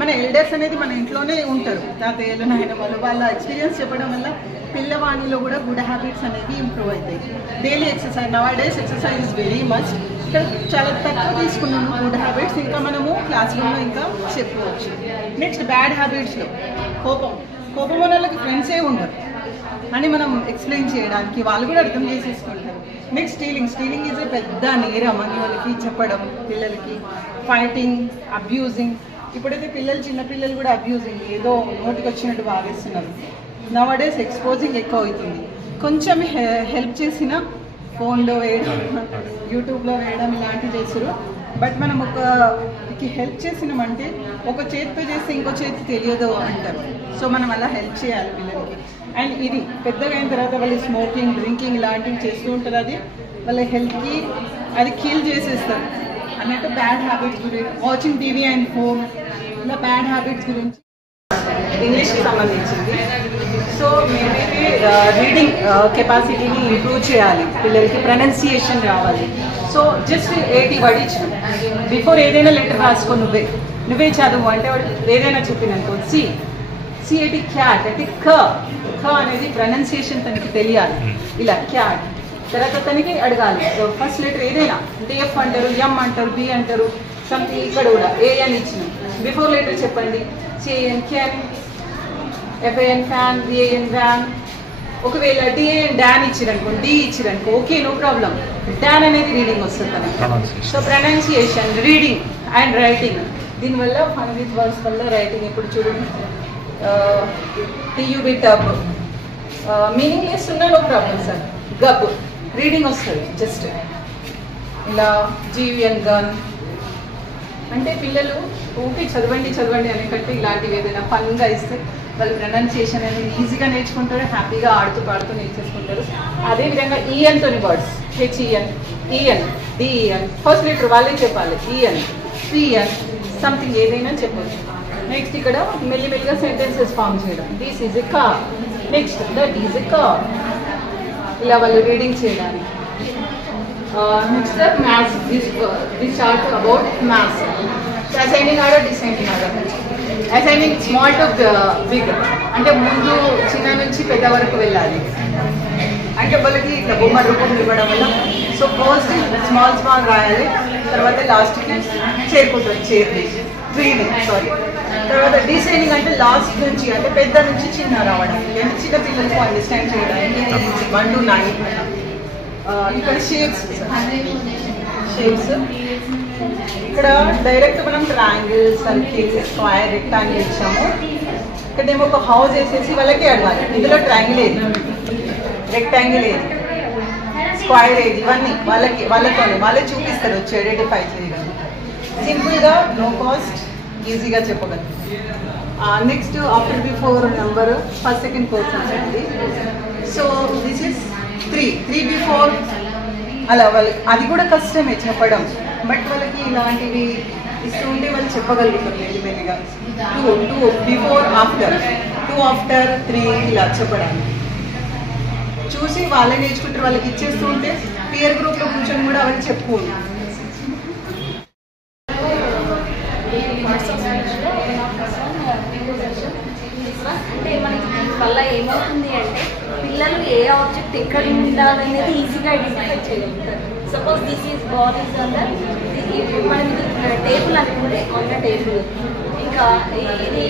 మన ఎల్డర్స్ అనేది మన ఇంట్లోనే ఉంటారు, తాతయ్యలు, నాయనమ్మలు. వాళ్ళ ఎక్స్పీరియన్స్ చెప్పడం వల్ల పిల్లవాణిలో కూడా గుడ్ హ్యాబిట్స్ అనేవి ఇంప్రూవ్ అవుతాయి. Daily exercise, now days exercise is very much. ఇక్కడ చాలా తక్కువ తీసుకున్నాము గుడ్ హ్యాబిట్స్, ఇంకా మనము క్లాస్ రూమ్లో ఇంకా చెప్పుకోవచ్చు. నెక్స్ట్ బ్యాడ్ హ్యాబిట్స్లో కోపం వల్ల వాళ్ళకి ఫ్రెండ్సే ఉండరు అని మనం ఎక్స్ప్లెయిన్ చేయడానికి వాళ్ళు కూడా అర్థం చేసేసుకుంటారు. నెక్స్ట్ స్టీలింగ్ ఈజ్ ఏ పెద్ద నేరం అని వాళ్ళకి చెప్పడం పిల్లలకి. Fighting, abusing. ఇప్పుడైతే చిన్నపిల్లలు కూడా అబ్యూజింగ్, ఏదో నోటికి వచ్చినట్టు వాగేస్తున్నారు. నవడేస్ ఎక్స్పోజింగ్ ఎక్కువ అవుతుంది. కొంచెం హెల్ప్ చేసిన ఫోన్లో వేయడం, యూట్యూబ్లో వేయడం ఇలాంటివి చేస్తారు. బట్ మనం ఒకకి హెల్ప్ చేసినామంటే ఒక చేతితో చేస్తే ఇంకో చేతి తెలియదు అంటారు. సో మనం అలా హెల్ప్ చేయాలి పిల్లలకి. అండ్ ఇది పెద్దగా అయిన తర్వాత వాళ్ళు స్మోకింగ్, డ్రింకింగ్ ఇలాంటివి చేస్తూ ఉంటారు. అది వాళ్ళ హెల్త్కి అది కిల్ చేసేస్తారు అన్నట్టు. Bad habits, watching TV and ఇలా బ్యాడ్ హ్యాబిట్స్ గురించి ఇంగ్లీష్కి సంబంధించింది. సో మేమైతే రీడింగ్ కెపాసిటీని ఇంప్రూవ్ చేయాలి, పిల్లలకి ప్రొనౌన్సియేషన్ రావాలి. సో జస్ట్ 80 వర్డ్ ఇచ్చాను. బిఫోర్ ఏదైనా లెటర్ రాసుకో నువ్వే చదువు అంటే వాడు ఏదైనా చెప్పిననుకో సిఏటి క్యాట్ అంటే ఖ అనేది ప్రొనౌన్సియేషన్ తనకి తెలియాలి. ఇలా క్యాట్ తర్వాత తనకి అడగాలి. సో ఫస్ట్ లెటర్ ఏదైనా అంటే ఎఫ్ అంటారు, ఎం అంటారు, బి అంటారు, సంథింగ్. ఇక్కడ కూడా ఏఎన్ ఇచ్చినాం. బిఫోర్ లెటర్ చెప్పండి. C A N can, F A N fan, V A N van. ఒకవేళ డిఏఎన్ డాన్ ఇచ్చిరనుకో, డి ఇచ్చిరనుకో, ఓకే నో ప్రాబ్లం. డాన్ అనేది రీడింగ్ వస్తుంది తనకి. So pronunciation, reading and writing. దీనివల్ల ఫన్ విత్ వర్డ్స్ వల్ల రైటింగ్ ఇప్పుడు చూడండి. టీయూబి టబ్ మీనింగ్ లెస్ ఉన్నా no problem sir. Gub reading వస్తుంది జస్ట్ ఇలా. జీవియన్ గన్ అంటే పిల్లలు ఊపి చదవండి అనేకంటే ఇలాంటివి ఏదైనా ఫన్గా ఇస్తే వాళ్ళు ప్రొనౌన్సియేషన్ అనేది ఈజీగా నేర్చుకుంటారు, హ్యాపీగా ఆడుతూ పాడుతూ నేర్చేసుకుంటారు. అదేవిధంగా ఈఎన్తోని words H E N, E N, D E N first letter వాళ్ళే చెప్పాలి. ఈఎన్, సిఎన్ సంథింగ్ ఏదైనా చెప్పవచ్చు. నెక్స్ట్ ఇక్కడ మెల్లిమెల్లిగా సెంటెన్సెస్ ఫామ్ చేయడం. This is a car, next that is a car, ఇలా వాళ్ళు రీడింగ్ చేయడానికి. Next maths, this chart about maths. Ascending order, descending order. Ascending small to big అంటే ముందు చిన్న నుంచి పెద్ద వరకు వెళ్ళాలి. అంటే వాళ్ళకి ఇట్లా బొమ్మ రూపం ఇవ్వడం వల్ల సో ఫస్ట్ స్మాల్ రాయాలి, తర్వాత లాస్ట్కి చేరుకుంటుంది సారీ. తర్వాత డిసైనింగ్ అంటే లాస్ట్ నుంచి అంటే పెద్ద నుంచి చిన్న రావడానికి, అంటే చిన్న పిల్లలకు అండర్స్టాండ్ చేయడానికి 1 to 9. ఇక్కడ షేప్స్ ఇక్కడ డైరెక్ట్ మనం ట్రయాంగిల్, సర్కిల్, స్క్వేర్, రెక్టాంగిల్ ఇచ్చాము. ఇక్కడేమో ఒక హౌస్ వేసేసి వాళ్ళకి అడగాలి ఇందులో ట్రయాంగిల్ ఏది, రెక్టాంగిల్ ఏది, స్క్వేర్ ఏది, ఇవన్నీ వాళ్ళే చూపిస్తారు, వచ్చి ఐడెంటిఫై చేయగలుగుతారు. సింపుల్గా నో కాస్ట్ ఈజీగా చెప్పగలరు. Next after before number first second persons అండి. So this is 3 before. అలా వాళ్ళకి అది కూడా కష్టమే చెప్పడం, బట్ వాళ్ళకి ఇలాంటివి ఇస్తూ ఉంటే వాళ్ళు చెప్పగలుగుతారు మెల్లిమెల్లిగా. 2 బిఫోర్, ఆఫ్టర్, 2 ఆఫ్టర్, 3 ఇలా చెప్పడానికి చూసి వాళ్ళే నేర్చుకుంటారు. వాళ్ళకి ఇచ్చేస్తూ ఉంటే పియర్ గ్రూప్లో కూర్చొని కూడా వాళ్ళు చెప్పుకుంటారు. అంటే మనకి దీనివల్ల ఏమవుతుంది అంటే పిల్లలు ఏ ఆబ్జెక్ట్ ఎక్కడ ఉండాలనేది ఈజీగా ఐడెంటిఫై చేయగలుగుతారు. Suppose this is ball is on the, మనం టేబుల్ అనుకుంటే ఆన్ ద టేబుల్. ఇంకా ఇది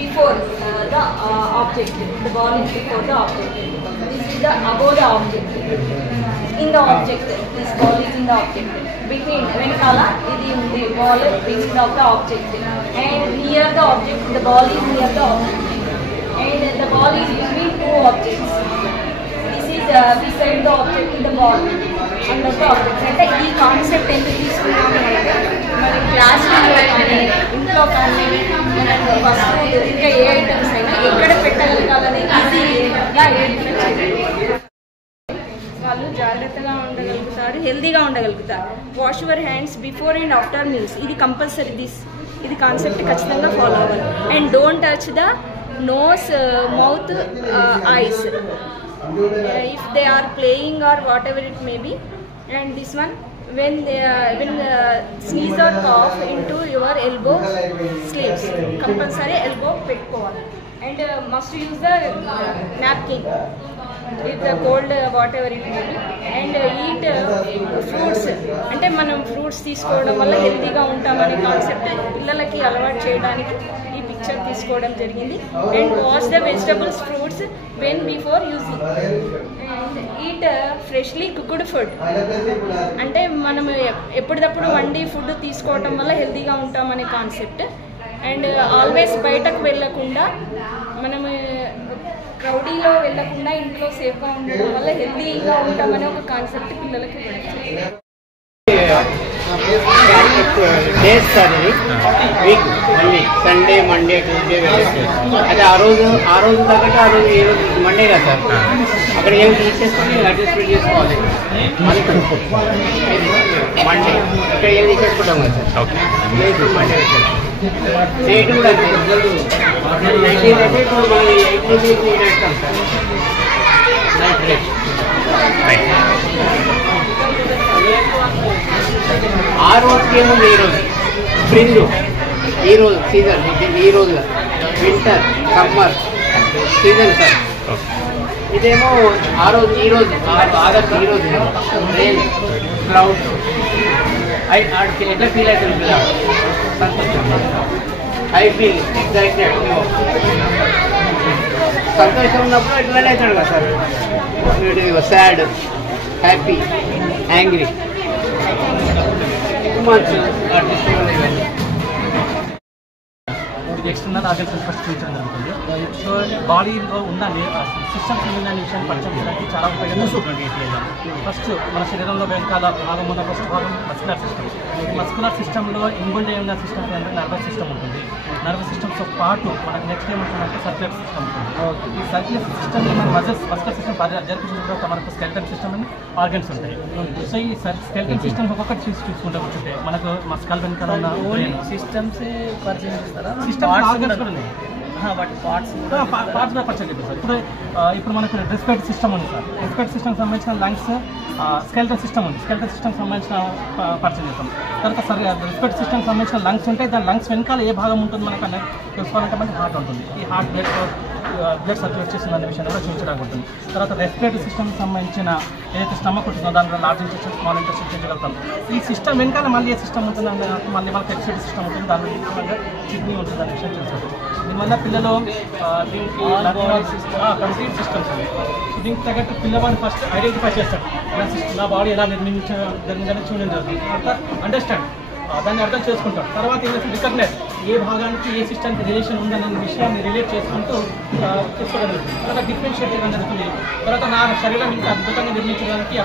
before the object, the ball is before the object. This is the above the object, in the object. This ball is in the object. Between వెనకాల ఇది ఉంది ball between of the object. And near the object, the ball is near the object. And the ball is between 2 objects. This is beside the object, the ball under the object. అంటే ఈ కాన్సెప్ట్ ఎందుకు తీసుకున్నాము అంటే మన క్లాస్లో కానీ ఇంట్లో కానీ మనకు వస్తువులు ఇంకా ఏ ఐటమ్స్ అయినా ఎక్కడ పెట్టగలగాలని ఈజీగా ఐడెంటిఫై చేయగలుగుతారు. వాళ్ళు జాగ్రత్తగా ఉండగలుగుతారు, హెల్దీగా ఉండగలుగుతారు. Wash your hands before and after meals, ఇది కంపల్సరీ. ఇది కాన్సెప్ట్ ఖచ్చితంగా ఫాలో అవ్వాలి. And don't touch the nose, mouth, eyes if they are playing or whatever it may be. And this one, when sneeze or cough into your elbow sleeves, compulsory elbow pettukovali. And must use the napkin if the cold whatever it may be. And eat fruits, అంటే మనం ఫ్రూట్స్ తీసుకోవడం వల్ల హెల్తీగా ఉంటామనే కాన్సెప్ట్ పిల్లలకి అలవాటు చేయడానికి ఈ పిక్చర్ తీసుకోవడం జరిగింది. And wash the vegetables, fruits when before using. And eat freshly cooked food, అంటే మనం ఎప్పటికప్పుడు వండి ఫుడ్ తీసుకోవడం వల్ల హెల్తీగా ఉంటామనే కాన్సెప్ట్. అండ్ ఆల్వేస్ బయటకు వెళ్ళకుండా, మనం క్రౌడీలో వెళ్ళకుండా ఇంట్లో సేఫ్గా ఉండడం వల్ల హెల్తీగా ఉంటామనే ఒక కాన్సెప్ట్ పిల్లలకి ఇవ్వడం. డేస్ సార్ ఇది week 1 week Sunday Monday Tuesday Wednesday అయితే ఆ రోజు తగ్గట్టు ఆ రోజు ఏ రోజు మండే కదా సార్ అక్కడ ఏమి తీసేసుకొని అడ్జస్ట్మెంట్ చేసుకోవాలి మండే ఇక్కడ ఏమి తీసేసుకుంటాం కదా సార్ లేదు మండే డేట్ కూడా అంతే 19 అంటే ఇప్పుడు మనం 18 నేస్తాం సార్ నైట్ రేట్ ఆ రోజుకి ఏముంది ఈ రోజు స్ప్రింగ్ ఈ రోజు సీజన్ ఈ రోజులో వింటర్ సమ్మర్ సీజన్ సార్ ఇదేమో ఆ రోజు ఈ రోజు ఆగస్ట్ ఈ రోజు రెయిన్ క్లౌడ్ ఎట్లా ఫీల్ అవుతుంది సంతోషం ఐ ఫీల్ ఎగ్జైటెడ్ సంతోషం ఉన్నప్పుడు ఎట్లా అవుతాడు కదా సార్ సాడ్ హ్యాపీ యాంగ్రీ ఇది ఎక్స్టర్నల్ ఆర్గన్స్ ఫస్ట్ చూపించడం జరుగుతుంది. సో బాడీలో ఉన్న సిస్టమ్స్ ఏమైనా విషయాన్ని పరిచయం చేయడానికి చాలా ఉపయోగంగా ఉంటుంది. ఫస్ట్ మన శరీరంలో వెనకాల భాగం ఉన్న ఫస్ట్ భాగం మస్కులర్ సిస్టమ్. ఈ మస్కులర్ సిస్టమ్లో ఇన్బుల్డ్ ఏమైనా సిస్టమ్స్ అంటే నర్వస్ సిస్టమ్ ఉంటుంది. నర్వస్ సిస్టమ్స్తో పాటు మనకు నెక్స్ట్ ఏముంటుందంటే సర్క్యులర్ సిస్టమ్ ఉంటుంది. ఈ సర్క్యులర్ సిస్టమ్ మన మస్కులర్ సిస్టమ్ జరిపించిన తర్వాత మనకు స్కెల్టన్ సిస్టమ్ అని ఆర్గన్స్ ఉంటాయి. సో ఈ స్కెల్టన్ సిస్టమ్ ఒక్కొక్కటి చూసుకుంటూ కూర్చుంటే మనకు మస్కల్ వెనకాల ఉన్న సిస్టమ్స్ పరిచయం చేస్తారా? సిస్టమ్ ఆర్గన్స్ కూడా ఉన్నాయి. వాటి పార్ట్స్ కూడా పరిచయం చేస్తారు. ఇప్పుడు మనకు రెస్పిరేటరీ సిస్టమ్ ఉంది సార్. రెస్పిరేటరీ సిస్టమ్ సంబంధించిన లంగ్స్ స్కెల్టన్ సిస్టమ్ ఉంది. స్కెల్టన్ సిస్టమ్ సంబంధించిన పరిచయం చేస్తాం. తర్వాత రెస్పిరేటరీ సిస్టమ్ సంబంధించిన లంగ్స్ ఉంటాయి. దాని లంగ్స్ వెనకాల ఏ భాగం ఉంటుంది మనకు అనేది తెలుసుకోవాలంటే మనకి హార్ట్ ఉంటుంది. ఈ హార్ట్ బ్లడ్ సర్క్యులేట్ చేసిన అనే విషయాన్ని కూడా చూపించడానికి ఉంటుంది. తర్వాత రెస్పిరేటరీ సిస్టమ్కి సంబంధించిన ఏదైతే స్టమక్ ఉంటుందో దాంట్లో లార్జ్ ఇంటెస్టైన్ స్మాల్ ఇంటెస్టైన్ చేయగలుగుతాం. ఈ సిస్టమ్ వెనకాల మళ్ళీ ఏ సిస్టమ్ ఉంటుంది అంటే మళ్ళీ మనకి ఎక్స్పిరేటరీ సిస్టమ్ ఉంటుంది. దాని కిడ్నీ ఉంటుంది అనే విషయం తెలుస్తుంది. దీనివల్ల పిల్లలు దీనికి కంప్లీట్ సిస్టమ్స్ దీనికి తగ్గట్టు పిల్లవాడిని ఫస్ట్ ఐడెంటిఫై చేస్తాడు. నా బాడీ ఎలా జరిగిందని చూడడం జరుగుతుంది. తర్వాత అండర్స్టాండ్ దాన్ని అర్థం చేసుకుంటాడు. తర్వాత ఏం చేస్తుంది రికగ్నైజ్ ఏ భాగానికి ఏ సిస్టమ్కి రిలేషన్ ఉందనే విషయాన్ని రిలేట్ చేసుకుంటూ చేసుకోవడం జరుగుతుంది. తర్వాత డిఫరెన్షియేట్ చేయడం జరుగుతుంది. తర్వాత నా శరీరం ఇంకా అద్భుతంగా నిర్మించడానికి